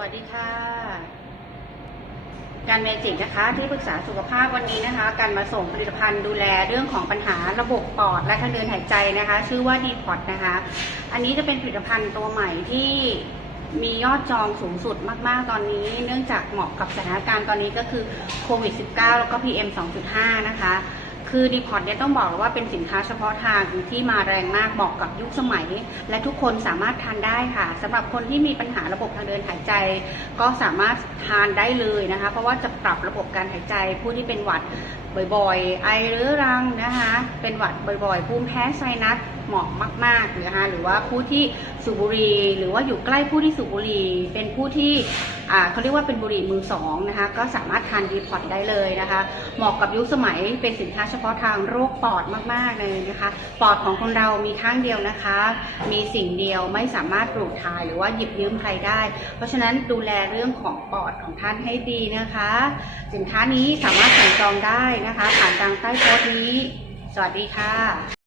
วัสดีค่ะ การเมจิกนะคะ ที่ปรึกษาสุขภาพวันนี้นะคะ การมาส่งผลิตภัณฑ์ดูแลเรื่องของปัญหาระบบปอดและทางเดินหายใจนะคะ ชื่อว่าดีพอตนะคะ อันนี้จะเป็นผลิตภัณฑ์ตัวใหม่ที่มียอดจองสูงสุดมาก ๆ ตอนนี้ เนื่องจากเหมาะกับสถานการณ์ตอนนี้ก็คือโควิด -19 แล้วก็ PM 2.5 นะคะ คือดีพอร์ตเนี่ยต้องบอกเลยว่าเป็นสินค้าเฉพาะทางที่มาแรงมากเหมาะกับยุคสมัย และทุกคนสามารถทานได้ค่ะสำหรับคนที่มีปัญหาระบบทางเดินหายใจ ก็สามารถทานได้เลยนะคะ เพราะว่าจะปรับระบบการหายใจผู้ที่เป็นหวัดบ่อยๆ ไอเรื้อรังนะคะ เป็นหวัดบ่อยๆ ภูมิแพ้ไซนัสเหมาะมากๆนะคะหรือว่าผู้ที่สูบบุหรี่หรือว่าอยู่ใกล้ผู้ที่สูบบุหรี่เป็นผู้ที่เขาเรียกว่าเป็นบุหรี่มือสองนะคะก็สามารถทานดีพอตได้เลยนะคะเหมาะกับยุคสมัยเป็นสินค้าเฉพาะทางโรคปอดมากๆเลยนะคะปอดของคนเรามีข้างเดียวนะคะ มีสิ่งเดียวไม่สามารถปลูกถ่ายหรือว่าหยิบยืมใครได้ เพราะฉะนั้นดูแลเรื่องของปอดของท่านให้ดีนะคะ สินค้านี้สามารถสั่งจองได้นะคะ ผ่านทางใต้โพสต์นี้ สวัสดีค่ะ